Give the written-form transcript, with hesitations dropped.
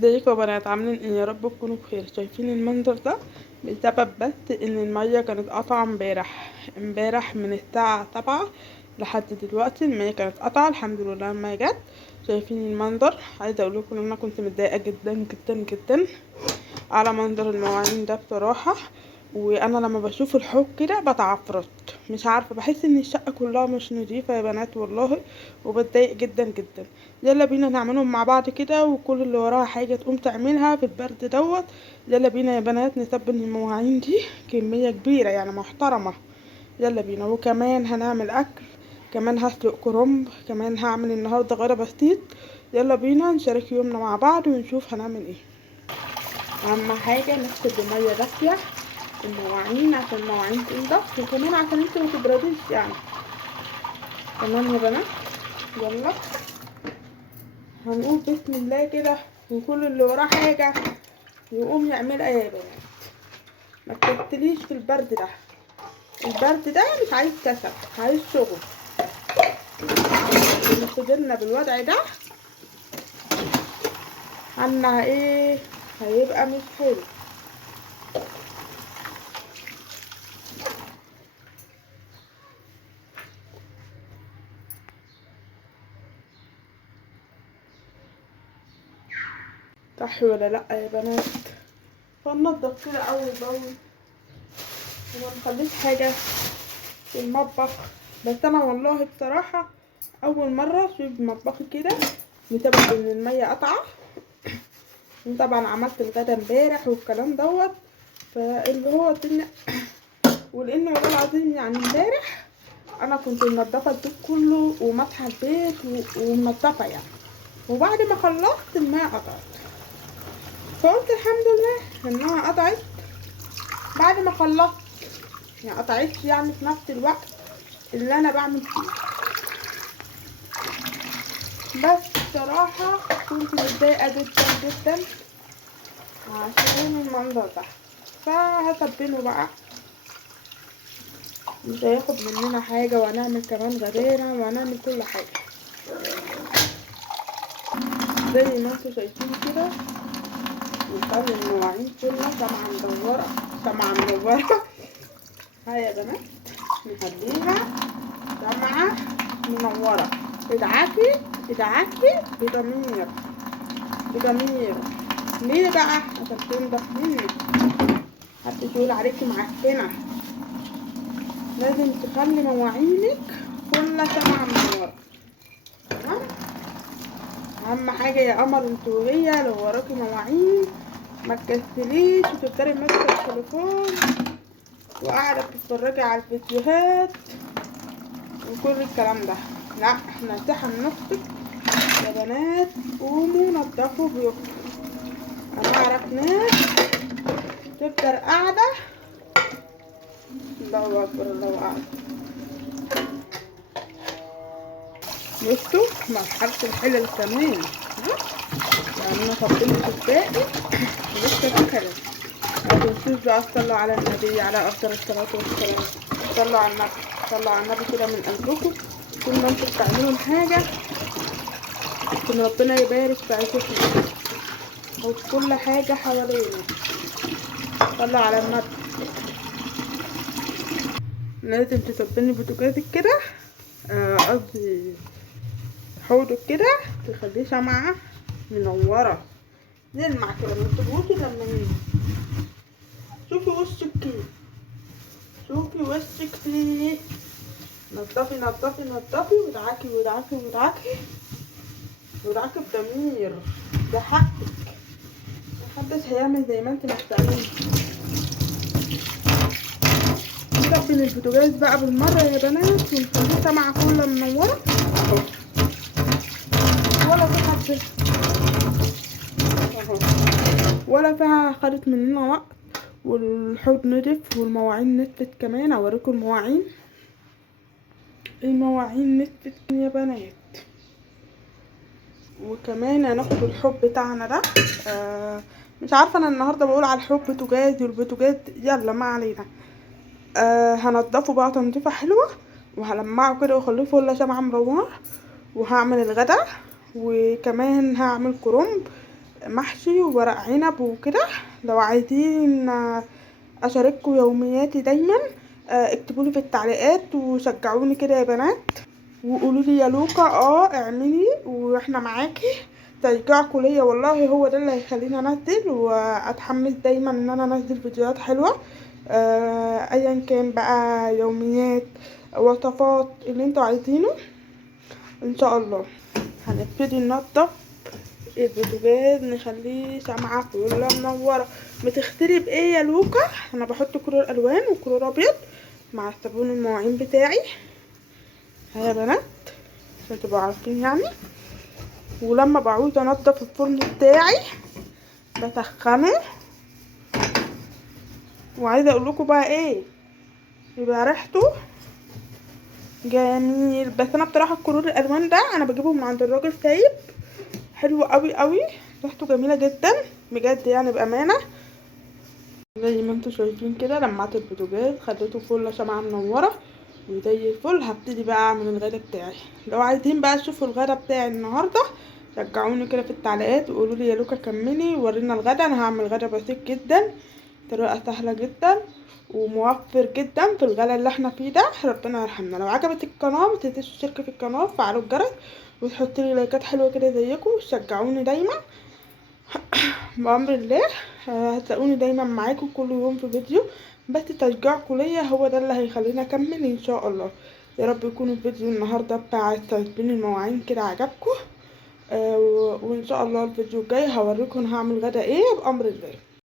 ازيكم يا بنات، عاملين ايه؟ يا رب تكونوا بخير. شايفين المنظر ده بسبب بس ان المية كانت قطعة امبارح من الساعة 7 لحد دلوقتي. المية كانت قطعة، الحمد لله المية جت. شايفين المنظر؟ عايزة اقول لكم ان انا كنت متضايقة جدا جدا جدا على منظر المواعين ده بصراحة. وانا لما بشوف الحوض كده بتعفرت، مش عارفة، بحس ان الشقة كلها مش نظيفة يا بنات والله، وبتضايق جدا جدا. يلا بينا نعملهم مع بعض كده، وكل اللي وراها حاجة تقوم تعملها في البرد دوت. يلا بينا يا بنات نتبل المواعين دي كمية كبيرة يعني محترمة. يلا بينا. وكمان هنعمل اكل، كمان هسلق كرنب، كمان هعمل النهاردة غدا بسيط. يلا بينا نشارك يومنا مع بعض ونشوف هنعمل ايه. اهم حاجه نغسل بميه دافيه المواعين عشان المواعين تنضف، وكمان عشان انتوا ما تبردوش يعني. تمام يا بنات؟ يلا هنقول بسم الله كده، وكل اللي وراه حاجه يقوم يعملها يا بنات. ما تكتليش في البرد ده، البرد ده مش عايز كسل، عايز شغل. اللي فضلنا بالوضع ده عنا ايه؟ هيبقى مش حلو. صح ولا لا يا بنات؟ فننضف كده اول باول، وما نخليش حاجه في المطبخ. بس انا والله بصراحة اول مرة اشوف مطبخي كده بسبب ان المية قطعة. طبعا عملت الغدا امبارح والكلام دوت، فاللي هو الدنيا. ولان والله العظيم يعني امبارح انا كنت منضفة البيت كله ومسحة البيت ومنضفة يعني. وبعد ما خلصت المية قطعت، فقلت الحمد لله انها قطعت بعد ما خلصت، يعني قطعتش يعني في نفس الوقت اللي انا بعمل فيه. بس بصراحة كنت متضايقة جدا جدا عشان المنظر ده. فهتبله بقى، مش هياخد مننا حاجة، وهنعمل كمان غدانا وهنعمل كل حاجة زي ما انتوا شايفين كده. نخلي المواعين كلها شمعة مدورة، شمعة منورة. هاي يا بنات نخليها شمعة منورة. ادعكي ادعكي بضمير، بضمير. ليه بقى؟ عشان تنضف منك، محدش يقول عليكي معفنة. لازم تخلي مواعينك كلها شمعة منورة. تمام؟ اهم حاجة يا قمر انت وهي لو وراكي مواعين ما تكسليش وتفضلي ماسكة التليفون وقاعدة بتتفرجي على الفيديوهات وكل الكلام ده. لا، احنا نصيحة من نفسك يا بنات، قوموا نضفوا بيوتكم. انا اعرف ناس تفضل قاعدة، الله اكبر الله اعلم. بصوا مرحلة الحلل كمان، يعني انا فضلت الباقي ولسه في حلل. ما تنسوش بقى تصلوا على النبي على افضل الصلاة والسلام. صلوا على النبي، صلوا على النبي كده من قلبكم. طول ما انتوا بتعملوا الحاجة ان ربنا يبارك في عيشتكم وفي كل حاجة حوالينا. صلوا على النبي. لازم تسبني بوتاجازك كده، قصدي حوضك كده، تخليه شمعة منورة نلمع كده من تبوتي لما شوفي وشك كده، شوفي وشك فيه. نضفي نضفي نضفي وادعكي وادعكي وادعكي وادعكي بضمير. ده حقك، محدش هيعمل زي ما انت ما بتعملي. نضفي البوتاجاز بقى بالمرة يا بنات ونخليه سمعة كلها منورة اهو، ولا في حد اهو، ولا فيها خدت مننا وقت. والحوض نضف والمواعين نتفت كمان. اوريكم المواعين، المواعين نتفت يا بنات. وكمان هناخد الحوض بتاعنا ده، مش عارفه انا النهارده بقول على الحوض بوتاجاز والبوتاجاز، يلا ما علينا. هنضفه بقى تنظيفه حلوه، وهلمعه كده واخليه فله شمعة منوره. وهعمل الغدا، وكمان هعمل كرنب. محشي وورق عنب وكده. لو عايزين اشارككم يومياتي دايما اكتبولي في التعليقات وشجعوني كده يا بنات، وقولوا لي يا لوكا اعملي واحنا معاكي. تشجيعكم ليا والله هو ده اللي هيخليني انزل واتحمس دايما ان انا انزل فيديوهات حلوه. ايا كان بقى يوميات، وصفات، اللي انتوا عايزينه ان شاء الله. هنبتدي ننضف البوتاجاز نخليه شمعة كلها منورة. بتختري بايه يا لوكا؟ انا بحط كرور الوان وكرور ابيض مع صابون المواعين بتاعي يا بنات عشان تبقوا عارفين يعني. ولما بعوز انضف الفرن بتاعي بسخنه. وعايزه اقول لكم بقى ايه، يبقى ريحته جميل. بس انا بصراحه الكرور الالوان ده انا بجيبه من عند الراجل سايب، حلو قوي قوي، ريحته جميله جدا بجد يعني بامانه. زي ما انتوا شايفين كده لمعت البوتاجاز خليته فل شمعة منوره وزي الفل. هبتدي بقى اعمل الغدا بتاعي. لو عايزين بقى تشوفوا الغدا بتاعي النهارده شجعوني كده في التعليقات وقولوا لي يا لوكا كملي ورينا الغدا. انا هعمل غدا بسيط جدا، طريقه سهله جدا وموفر جدا في الغلا اللي احنا فيه ده. ربنا يرحمنا. لو عجبت القناه متنسوش تشتركوا في القناه وتفعلوا الجرس وتحطوا لي لايكات حلوه كده زيكم وشجعوني دايما بأمر الله. هتلاقوني دايما معاكم كل يوم في فيديو، بس تشجيعكم ليا هو ده اللي هيخليني اكمل ان شاء الله. يا رب يكون الفيديو النهارده بتاع ترتيب المواعين كده عجبكم. وان شاء الله الفيديو الجاي هوريكم هعمل غدا ايه بأمر الله.